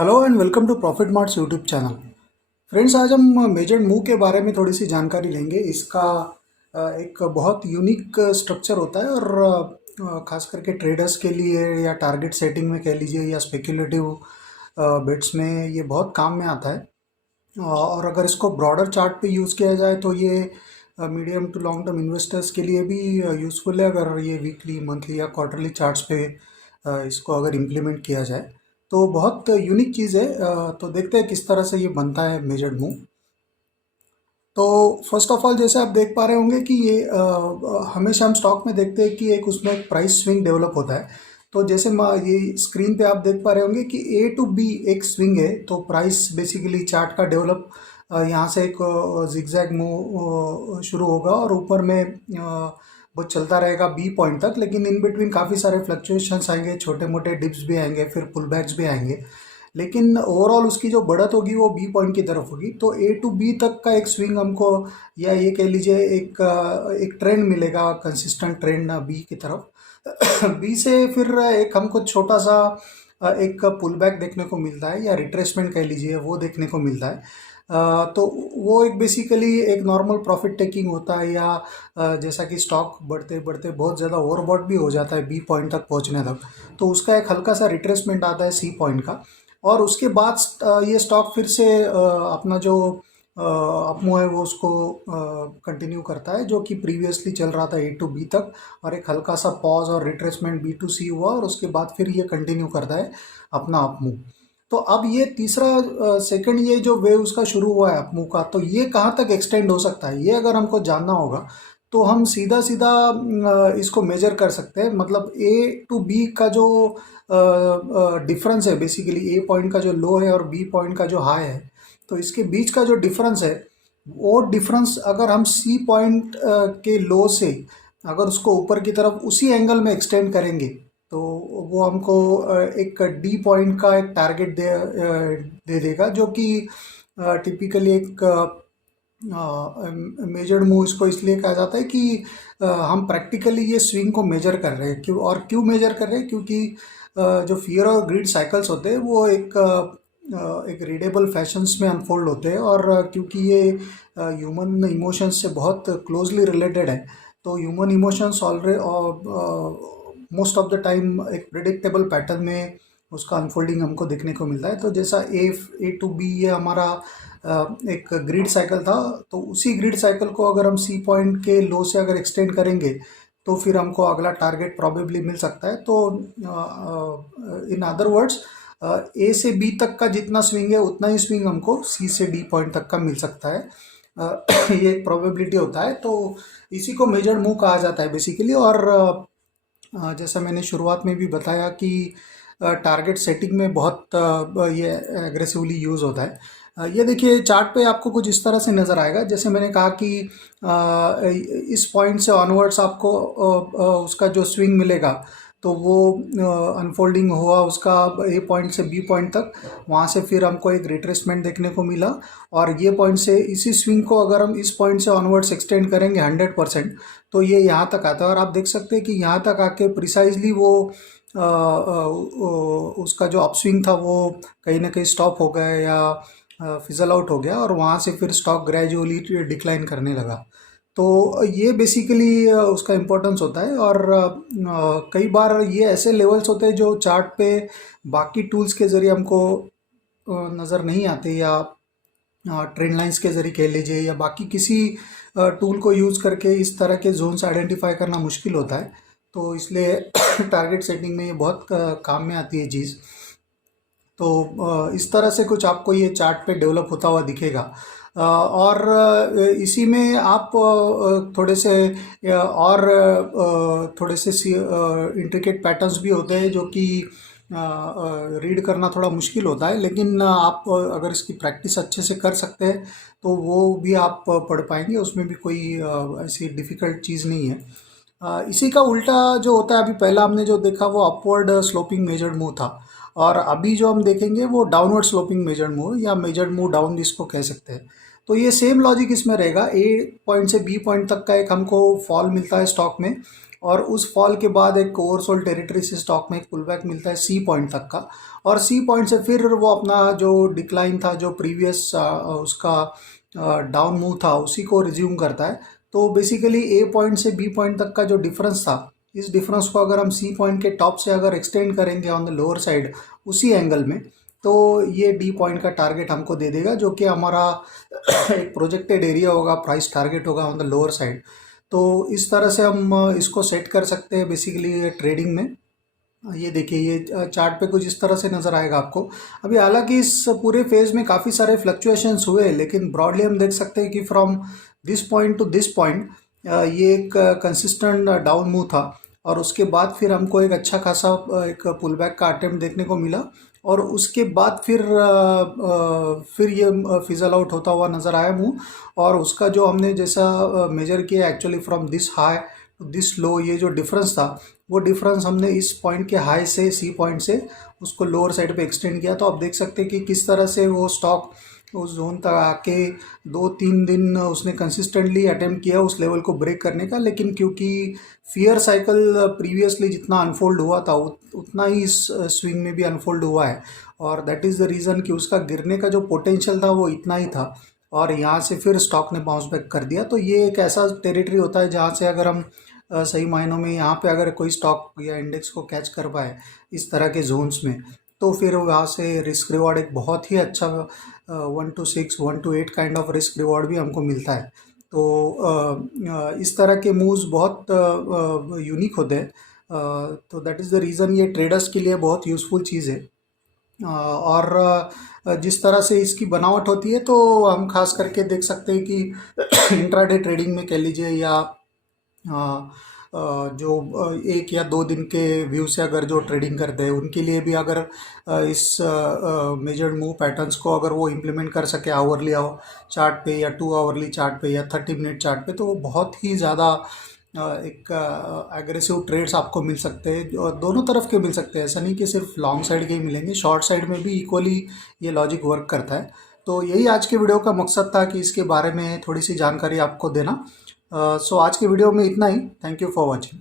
Hello and welcome to profit marts YouTube channel. Friends, आज हम major move के बारे में थोड़ी सी जानकारी लेंगे। इसका एक बहुत यूनिक स्ट्रक्चर होता है और खास करके ट्रेडर्स के लिए या टारगेट सेटिंग में कह लीजिए या स्पेक्युलेटिव बिट्स में ये बहुत काम में आता है। और अगर इसको ब्रॉडर चार्ट पे यूज़ किया जाए तो ये medium to long term investors के लिए भी यूज़फुल है, अगर ये वीकली मंथली या क्वार्टरली चार्ट्स पे इसको अगर इम्प्लीमेंट किया जाए तो बहुत यूनिक चीज़ है। तो देखते हैं किस तरह से ये बनता है मेजर्ड मूव। तो फर्स्ट ऑफ ऑल, जैसे आप देख पा रहे होंगे कि ये हमेशा हम स्टॉक में देखते हैं कि एक उसमें एक प्राइस स्विंग डेवलप होता है। तो जैसे ये स्क्रीन पे आप देख पा रहे होंगे कि ए टू बी एक स्विंग है, तो प्राइस बेसिकली चार्ट का डेवलप यहाँ से एक जिगजैग मूव शुरू होगा और ऊपर में वो चलता रहेगा बी पॉइंट तक, लेकिन इन बिटवीन काफ़ी सारे फ्लक्चुएशंस आएंगे, छोटे मोटे डिप्स भी आएंगे, फिर पुल बैक्स भी आएंगे। लेकिन ओवरऑल उसकी जो बढ़त होगी वो बी पॉइंट की तरफ होगी। तो ए टू बी तक का एक स्विंग हमको, या ये कह लीजिए एक ट्रेंड मिलेगा, कंसिस्टेंट ट्रेंड बी की तरफ। बी से फिर एक हमको छोटा सा एक पुल बैक देखने को मिलता है, या रिट्रेसमेंट कह लीजिए, वो देखने को मिलता है। तो वो एक बेसिकली एक नॉर्मल प्रॉफिट टेकिंग होता है, या जैसा कि स्टॉक बढ़ते बढ़ते बहुत ज़्यादा ओवरबॉट भी हो जाता है बी पॉइंट तक पहुंचने तक, तो उसका एक हल्का सा रिट्रेसमेंट आता है सी पॉइंट का। और उसके बाद ये स्टॉक फिर से अपना जो अपमूव है वो उसको कंटिन्यू करता है, जो कि प्रीवियसली चल रहा था ए टू बी तक, और एक हल्का सा पॉज और रिट्रेसमेंट बी टू सी हुआ, और उसके बाद फिर ये कंटिन्यू करता है अपना अपमूव। तो अब ये तीसरा सेकंड ये जो वेव उसका शुरू हुआ है अपमूव का, तो ये कहाँ तक एक्सटेंड हो सकता है, ये अगर हमको जानना होगा तो हम सीधा सीधा इसको मेजर कर सकते हैं। मतलब ए टू बी का जो डिफरेंस है, बेसिकली ए पॉइंट का जो लो है और बी पॉइंट का जो हाई है, तो इसके बीच का जो डिफरेंस है, वो डिफरेंस अगर हम सी पॉइंट के लो से अगर उसको ऊपर की तरफ उसी एंगल में एक्सटेंड करेंगे, तो वो हमको एक डी पॉइंट का एक टारगेट दे देगा, जो कि टिपिकली एक मेजर्ड मूव इसको इसलिए कहा जाता है कि हम प्रैक्टिकली ये स्विंग को मेजर कर रहे हैं। क्यों मेजर कर रहे हैं? क्योंकि जो फियर और ग्रीड साइकिल्स होते हैं वो एक रीडेबल फैशंस में अनफोल्ड होते हैं, और क्योंकि ये ह्यूमन इमोशंस से बहुत क्लोजली रिलेटेड है, तो human emotions already most of the time एक प्रिडिक्टेबल पैटर्न में उसका अनफोल्डिंग हमको देखने को मिलता है। तो जैसा ए टू बी ये हमारा एक ग्रिड साइकिल था, तो उसी ग्रिड साइकिल को अगर हम सी पॉइंट के लो से अगर एक्सटेंड करेंगे तो फिर हमको अगला टारगेट प्रॉबेबली मिल सकता है। तो इन अदर वर्ड्स, ए से बी तक का जितना स्विंग है उतना ही स्विंग हमको सी से डी पॉइंट तक का मिल सकता है। ये एक प्रोबेबिलिटी होता है, तो इसी को मेजर्ड मूव कहा जाता है बेसिकली। और जैसा मैंने शुरुआत में भी बताया कि टारगेट सेटिंग में बहुत ये एग्रेसिवली यूज़ होता है। ये देखिए चार्ट पे आपको कुछ इस तरह से नज़र आएगा। जैसे मैंने कहा कि इस पॉइंट से ऑनवर्ड्स आपको उसका जो स्विंग मिलेगा, तो वो अनफोल्डिंग हुआ उसका ए पॉइंट से बी पॉइंट तक, वहाँ से फिर हमको एक रिट्रेसमेंट देखने को मिला, और ये पॉइंट से इसी स्विंग को अगर हम इस पॉइंट से ऑनवर्ड्स एक्सटेंड करेंगे 100%, तो ये यहाँ तक आता है। और आप देख सकते हैं कि यहाँ तक आके प्रिसाइजली वो उसका जो अपस्विंग था वो कहीं ना कहीं स्टॉप हो गया, या फिजल आउट हो गया, और वहाँ से फिर स्टॉक ग्रेजुअली डिक्लाइन करने लगा। तो ये बेसिकली उसका इम्पोर्टेंस होता है। और कई बार ये ऐसे लेवल्स होते हैं जो चार्ट पे बाकी टूल्स के ज़रिए हमको नज़र नहीं आते, या ट्रेंड लाइंस के ज़रिए कह लीजिए, या बाकी किसी टूल को यूज़ करके इस तरह के जोन्स आइडेंटिफाई करना मुश्किल होता है। तो इसलिए टारगेट सेटिंग में ये बहुत काम में आती है चीज़। तो इस तरह से कुछ आपको ये चार्ट पे डेवलप होता हुआ दिखेगा। और इसी में आप थोड़े से और थोड़े से इंट्रिकेट पैटर्न्स भी होते हैं, जो कि रीड करना थोड़ा मुश्किल होता है, लेकिन आप अगर इसकी प्रैक्टिस अच्छे से कर सकते हैं तो वो भी आप पढ़ पाएंगे, उसमें भी कोई ऐसी डिफ़िकल्ट चीज़ नहीं है। इसी का उल्टा जो होता है, अभी पहला हमने जो देखा वो अपवर्ड स्लोपिंग मेजर्ड मूव था, और अभी जो हम देखेंगे वो डाउनवर्ड स्लोपिंग मेजर्ड मूव, या मेजर्ड मूव डाउन जिसको कह सकते हैं। तो ये सेम लॉजिक इसमें रहेगा। ए पॉइंट से बी पॉइंट तक का एक हमको फॉल मिलता है स्टॉक में, और उस फॉल के बाद एक ओवरसोल्ड टेरिटरी से स्टॉक में एक पुल बैक मिलता है सी पॉइंट तक का, और सी पॉइंट से फिर वो अपना जो डिक्लाइन था, जो प्रीवियस उसका डाउन मूव था, उसी को रिज्यूम करता है। तो बेसिकली ए पॉइंट से बी पॉइंट तक का जो डिफरेंस था, इस डिफरेंस को अगर हम सी पॉइंट के टॉप से अगर एक्सटेंड करेंगे ऑन द लोअर साइड उसी एंगल में, तो ये डी पॉइंट का टारगेट हमको दे देगा, जो कि हमारा एक प्रोजेक्टेड एरिया होगा, प्राइस टारगेट होगा ऑन द लोअर साइड। तो इस तरह से हम इसको सेट कर सकते हैं बेसिकली ट्रेडिंग में। ये देखिए, ये चार्ट पे कुछ इस तरह से नज़र आएगा आपको। अभी हालांकि इस पूरे फेज़ में काफ़ी सारे फ्लक्चुएशंस हुए, लेकिन ब्रॉडली हम देख सकते हैं कि from this point two this point ये एक कंसिस्टेंट डाउन मूव था, और उसके बाद फिर हमको एक अच्छा खासा एक पुल बैक का अटेम्प्ट देखने को मिला, और उसके बाद फिर ये फिजल आउट होता हुआ नज़र आया मूव। और उसका जो हमने जैसा मेजर किया actually from this high to this low, ये जो डिफरेंस था, वो डिफरेंस हमने इस पॉइंट के हाई से, सी पॉइंट से, उसको लोअर साइड पे एक्सटेंड किया। तो आप देख सकते हैं कि किस तरह से वो स्टॉक उस जोन तक आके 2-3 दिन उसने कंसिस्टेंटली अटेम्प्ट किया उस लेवल को ब्रेक करने का, लेकिन क्योंकि फियर साइकिल प्रीवियसली जितना अनफोल्ड हुआ था उतना ही इस स्विंग में भी अनफोल्ड हुआ है, और दैट इज़ द रीज़न कि उसका गिरने का जो पोटेंशियल था वो इतना ही था, और यहाँ से फिर स्टॉक ने बाउंस बैक कर दिया। तो ये एक ऐसा टेरिटरी होता है जहाँ से अगर हम सही मायनों में यहाँ पे अगर कोई स्टॉक या इंडेक्स को कैच कर पाए इस तरह के जोन्स में, तो फिर वहाँ से रिस्क रिवॉर्ड एक बहुत ही अच्छा 1 to 6, 1 to 8 kind of risk reward भी हमको मिलता है। तो इस तरह के मूव्स बहुत यूनिक होते हैं। तो दैट इज़ द रीज़न ये ट्रेडर्स के लिए बहुत यूज़फुल चीज़ है। और जिस तरह से इसकी बनावट होती है, तो हम खास करके देख सकते हैं कि इंट्राडे ट्रेडिंग में कह लीजिए, या जो 1 या 2 दिन के व्यू से अगर जो ट्रेडिंग करते हैं उनके लिए भी अगर इस मेजर्ड मूव पैटर्न्स को अगर वो इम्प्लीमेंट कर सके आवरली चार्ट पे, या 2 आवरली चार्ट पे, या 30 मिनट चार्ट पे, तो वो बहुत ही ज़्यादा एक एग्रेसिव ट्रेड्स आपको मिल सकते हैं, और दोनों तरफ के मिल सकते हैं। ऐसा नहीं कि सिर्फ लॉन्ग साइड के ही मिलेंगे, शॉर्ट साइड में भी इक्वली ये लॉजिक वर्क करता है। तो यही आज के वीडियो का मकसद था कि इसके बारे में थोड़ी सी जानकारी आपको देना। सो आज के वीडियो में इतना ही। Thank you for watching.